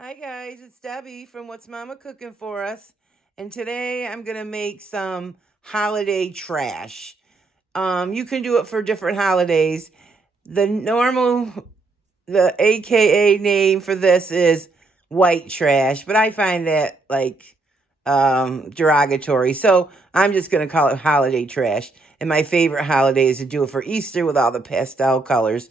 Hi guys, it's Debbie from What's Mama Cooking For Us. And today I'm going to make some holiday trash. You can do it for different holidays. The AKA name for this is white trash, but I find that derogatory. So I'm just going to call it holiday trash. And my favorite holiday is to do it for Easter with all the pastel colors.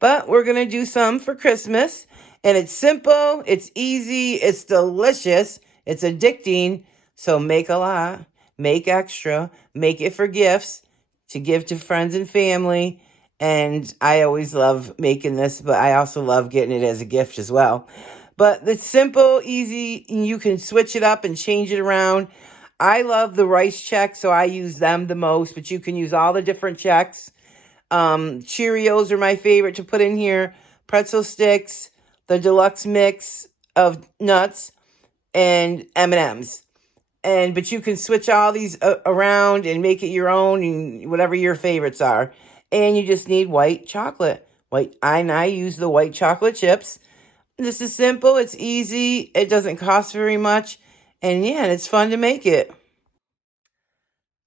But we're going to do some for Christmas. And it's simple, it's easy, it's delicious, it's addicting. So make a lot, make extra, make it for gifts to give to friends and family. And I always love making this, but I also love getting it as a gift as well. But it's simple, easy, and you can switch it up and change it around. I love the rice check, so I use them the most, but you can use all the different checks. Cheerios are my favorite to put in here. Pretzel sticks, the deluxe mix of nuts, and M&Ms. But you can switch all these around and make it your own and whatever your favorites are. And you just need white chocolate. I use the white chocolate chips. This is simple. It's easy. It doesn't cost very much. And yeah, it's fun to make it.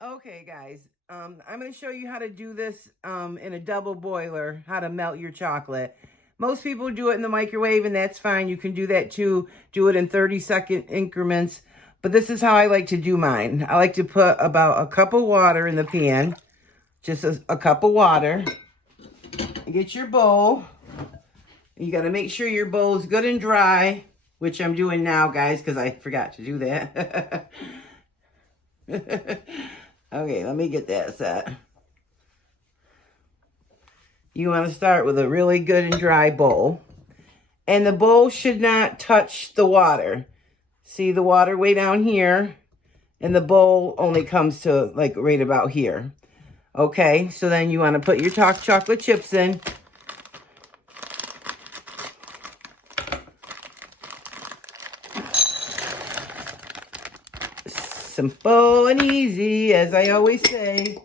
Okay, guys. I'm going to show you how to do this in a double boiler, how to melt your chocolate. Most people do it in the microwave, and that's fine. You can do that too. Do it in 30-second increments. But this is how I like to do mine. I like to put about a cup of water in the pan. Just a cup of water. You get your bowl. You got to make sure your bowl is good and dry, which I'm doing now, guys, because I forgot to do that. Okay, let me get that set. You want to start with a really good and dry bowl. And the bowl should not touch the water. See the water way down here? And the bowl only comes to like right about here. Okay, so then you want to put your chocolate chips in. Simple and easy, as I always say.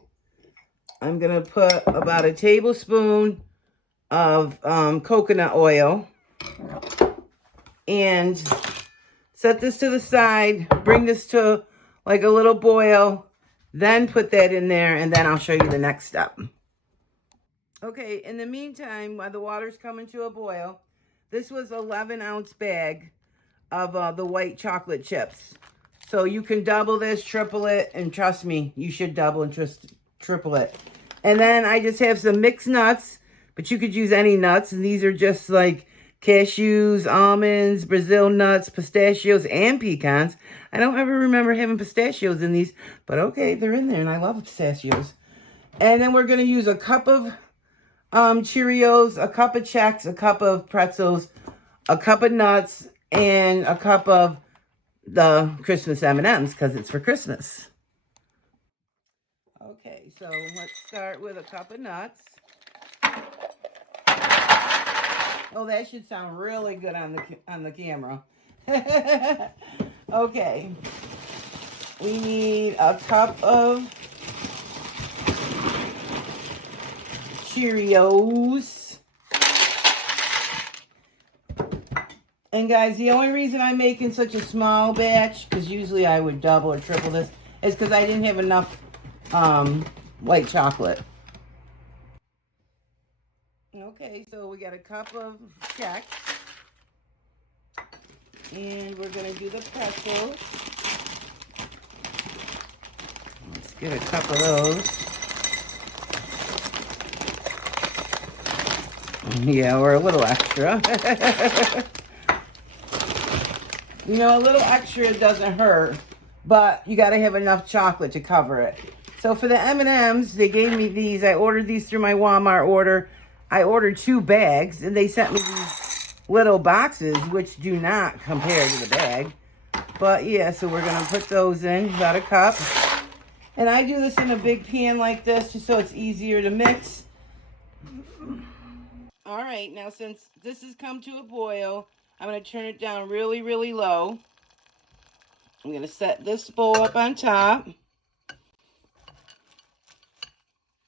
I'm going to put about a tablespoon of coconut oil. And set this to the side. Bring this to like a little boil. Then put that in there, and then I'll show you the next step. Okay, in the meantime, while the water's coming to a boil, this was 11-ounce bag of the white chocolate chips. So you can double this, triple it, and trust me, you should double and triple it. And then I just have some mixed nuts, but you could use any nuts. And these are just like cashews, almonds, Brazil nuts, pistachios, and pecans. I don't ever remember having pistachios in these, but okay, they're in there, and I love pistachios. And then we're going to use a cup of Cheerios, a cup of Chex, a cup of pretzels, a cup of nuts, and a cup of the Christmas M&Ms because it's for Christmas. Okay, so let's start with a cup of nuts. Oh, that should sound really good on the camera. Okay, we need a cup of Cheerios. And guys, the only reason I'm making such a small batch, because usually I would double or triple this, is because I didn't have enough white chocolate. Okay, so we got a cup of Chex. And we're going to do the pretzels. Let's get a cup of those. Yeah, we're a little extra. You know, a little extra doesn't hurt, but you got to have enough chocolate to cover it. So for the M&Ms, they gave me these. I ordered these through my Walmart order. I ordered 2 bags, and they sent me these little boxes, which do not compare to the bag. But yeah, so we're going to put those in, about a cup. And I do this in a big pan like this, just so it's easier to mix. All right, now since this has come to a boil, I'm going to turn it down really, really low. I'm going to set this bowl up on top.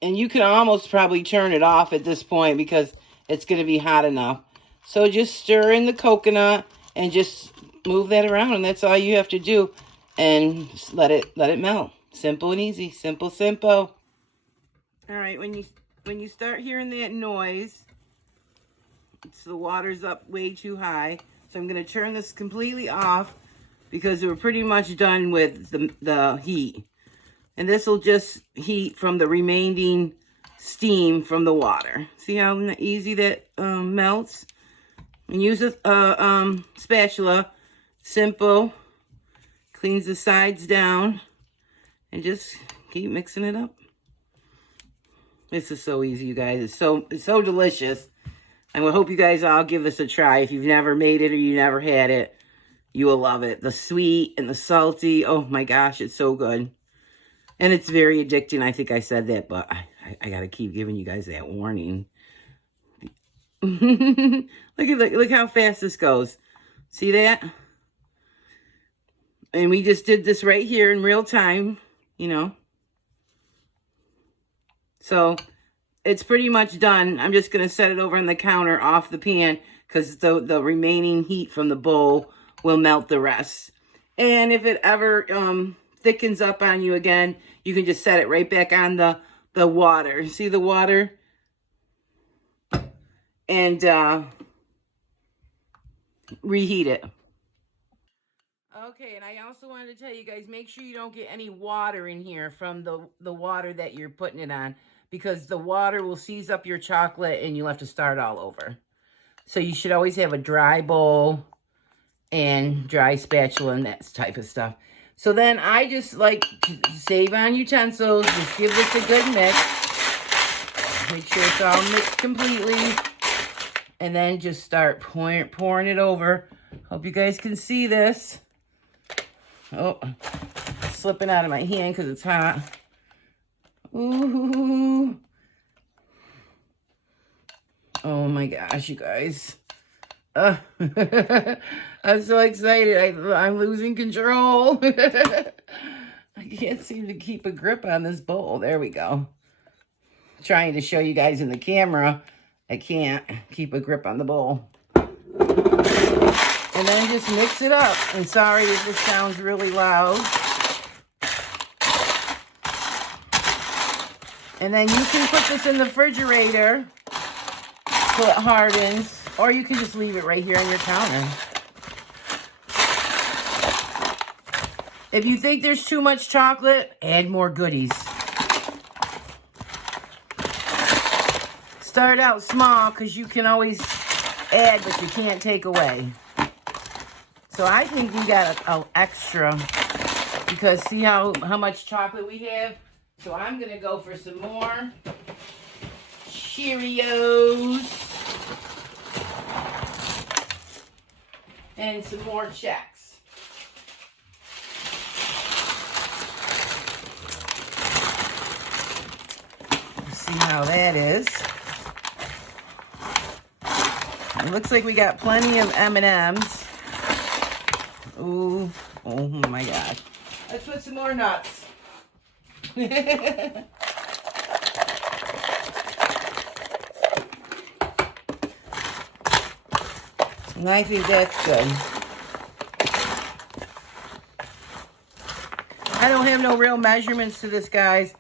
And you can almost probably turn it off at this point because it's going to be hot enough. So just stir in the coconut and just move that around, and that's all you have to do, and just let it melt. Simple and easy. Simple. All right, when you start hearing that noise, it's the water's up way too high. So I'm going to turn this completely off because we're pretty much done with the heat. And this will just heat from the remaining steam from the water. See how easy that melts? And use a spatula. Simple. Cleans the sides down. And just keep mixing it up. This is so easy, you guys. It's so delicious. And we hope you guys all give this a try. If you've never made it or you never had it, you will love it. The sweet and the salty. Oh my gosh, it's so good. And it's very addicting. I think I said that, but I got to keep giving you guys that warning. Look how fast this goes. See that? And we just did this right here in real time, you know. So it's pretty much done. I'm just going to set it over on the counter off the pan because the remaining heat from the bowl will melt the rest. And if it ever thickens up on you again, you can just set it right back on the water. See the water? And reheat it. Okay, and I also wanted to tell you guys, make sure you don't get any water in here from the water that you're putting it on, because the water will seize up your chocolate and you'll have to start all over. So you should always have a dry bowl and dry spatula and that type of stuff. So then I just like to save on utensils. Just give this a good mix. Make sure it's all mixed completely. And then just start pouring it over. Hope you guys can see this. Oh, it's slipping out of my hand because it's hot. Ooh. Oh my gosh, you guys. I'm so excited. I'm losing control. I can't seem to keep a grip on this bowl. There we go. Trying to show you guys in the camera. I can't keep a grip on the bowl. And then just mix it up. And sorry if this sounds really loud. And then you can put this in the refrigerator till it hardens. Or you can just leave it right here on your counter. If you think there's too much chocolate, add more goodies. Start out small because you can always add, but you can't take away. So I think we got an extra because see how much chocolate we have? So I'm going to go for some more Cheerios and some more Chex. See how that is. It looks like we got plenty of M&Ms. Ooh, oh my gosh. Let's put some more nuts. And I think that's good. I don't have no real measurements to this, guys.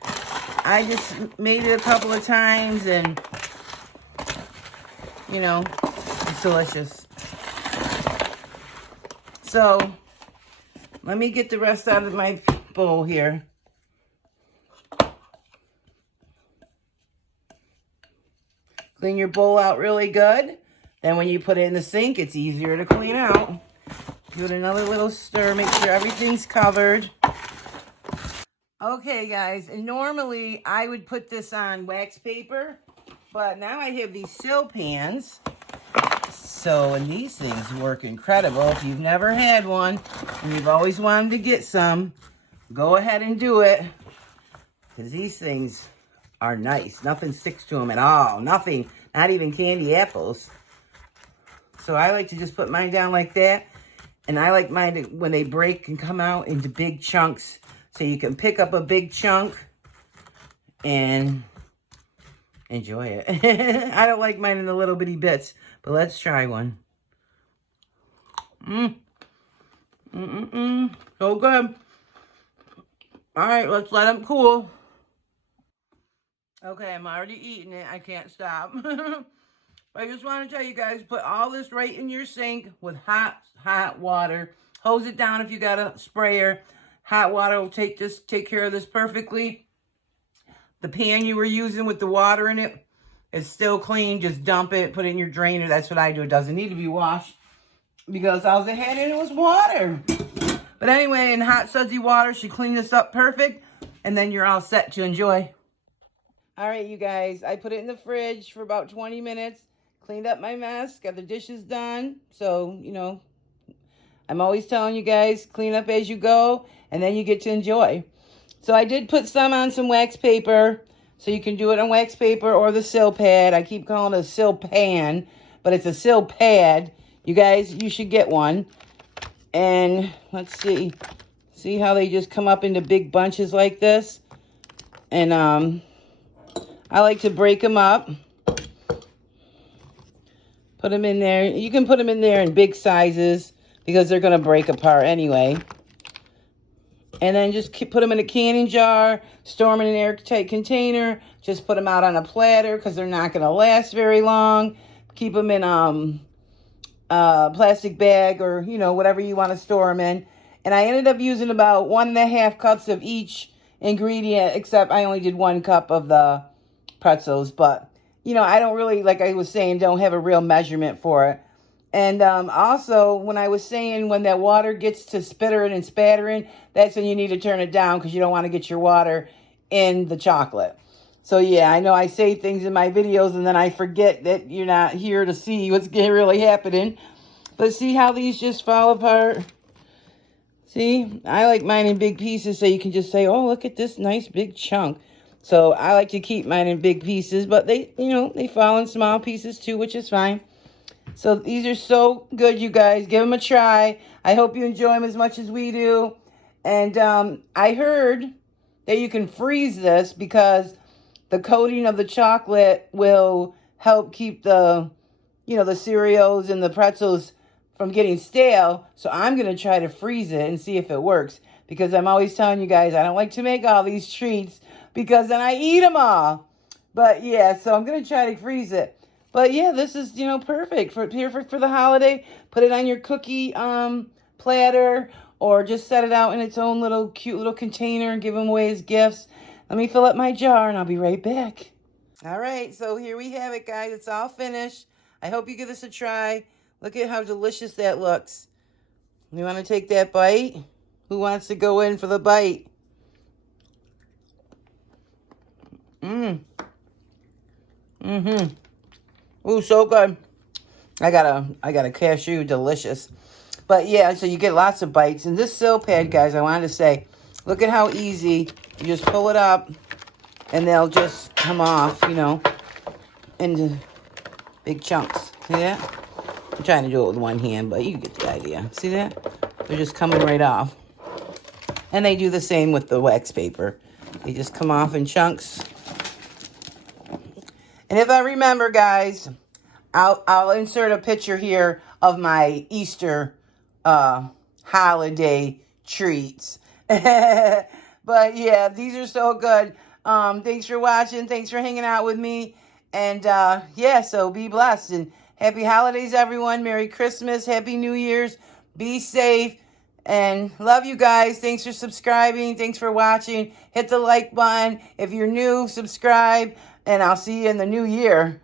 I just made it a couple of times and, you know, it's delicious. So, let me get the rest out of my bowl here. Clean your bowl out really good. Then when you put it in the sink, it's easier to clean out. Give it another little stir. Make sure everything's covered. Okay, guys. And normally, I would put this on wax paper. But now I have these sill pans. So, and these things work incredible. If you've never had one and you've always wanted to get some, go ahead and do it. Because these things are nice. Nothing sticks to them at all. Nothing. Not even candy apples. So I like to just put mine down like that. And I like mine to, when they break and come out into big chunks. So you can pick up a big chunk and enjoy it. I don't like mine in the little bitty bits. But let's try one. So good. All right, let's let them cool. Okay, I'm already eating it. I can't stop. I just want to tell you guys, put all this right in your sink with hot water. Hose it down if you got a sprayer. Hot water will take care of this perfectly. The pan you were using with the water in it is still clean. Just dump it, put it in your drainer. That's what I do. It doesn't need to be washed because all I had in it was water. But anyway, in hot sudsy water, she cleaned this up perfect, and then you're all set to enjoy. All right, you guys, I put it in the fridge for about 20 minutes, cleaned up my mess, got the dishes done. So, you know, I'm always telling you guys, clean up as you go, and then you get to enjoy. So I did put some on some wax paper, so you can do it on wax paper or the sill pad. I keep calling it a sill pan, but it's a sill pad. You guys, you should get one. And let's see how they just come up into big bunches like this. And I like to break them up. Put them in there. You can put them in there in big sizes because they're going to break apart anyway. And then just put them in a canning jar, store them in an airtight container. Just put them out on a platter because they're not going to last very long. Keep them in plastic bag or, you know, whatever you want to store them in. And I ended up using about 1.5 cups of each ingredient, except I only did 1 cup of the pretzels. But, you know, I don't really, like I was saying, don't have a real measurement for it. And also, when I was saying when that water gets to spittering and spattering, that's when you need to turn it down because you don't want to get your water in the chocolate. So, yeah, I know I say things in my videos and then I forget that you're not here to see what's really happening. But see how these just fall apart? See, I like mine in big pieces so you can just say, oh, look at this nice big chunk. So I like to keep mine in big pieces, but they, you know, they fall in small pieces too, which is fine. So these are so good, you guys. Give them a try. I hope you enjoy them as much as we do. And I heard that you can freeze this because the coating of the chocolate will help keep the, you know, the cereals and the pretzels from getting stale. So I'm going to try to freeze it and see if it works. Because I'm always telling you guys, I don't like to make all these treats because then I eat them all. But yeah, so I'm going to try to freeze it. But yeah, this is, you know, perfect for the holiday. Put it on your cookie platter or just set it out in its own little cute little container and give them away as gifts. Let me fill up my jar and I'll be right back. All right, so here we have it, guys. It's all finished. I hope you give this a try. Look at how delicious that looks. You want to take that bite? Who wants to go in for the bite? Ooh, so good. I got a cashew, delicious. But yeah, so you get lots of bites. And this sill pad, guys, I wanted to say, look at how easy. You just pull it up and they'll just come off, you know, into big chunks. See that? I'm trying to do it with one hand, but you get the idea. See that? They're just coming right off. And they do the same with the wax paper. They just come off in chunks. And if I remember, guys, I'll insert a picture here of my Easter holiday treats. But yeah, these are so good. Thanks for watching. Thanks for hanging out with me. And yeah, so be blessed. And happy holidays, everyone. Merry Christmas. Happy New Year's. Be safe. And love you guys. Thanks for subscribing. Thanks for watching. Hit the like button. If you're new, subscribe. And I'll see you in the new year.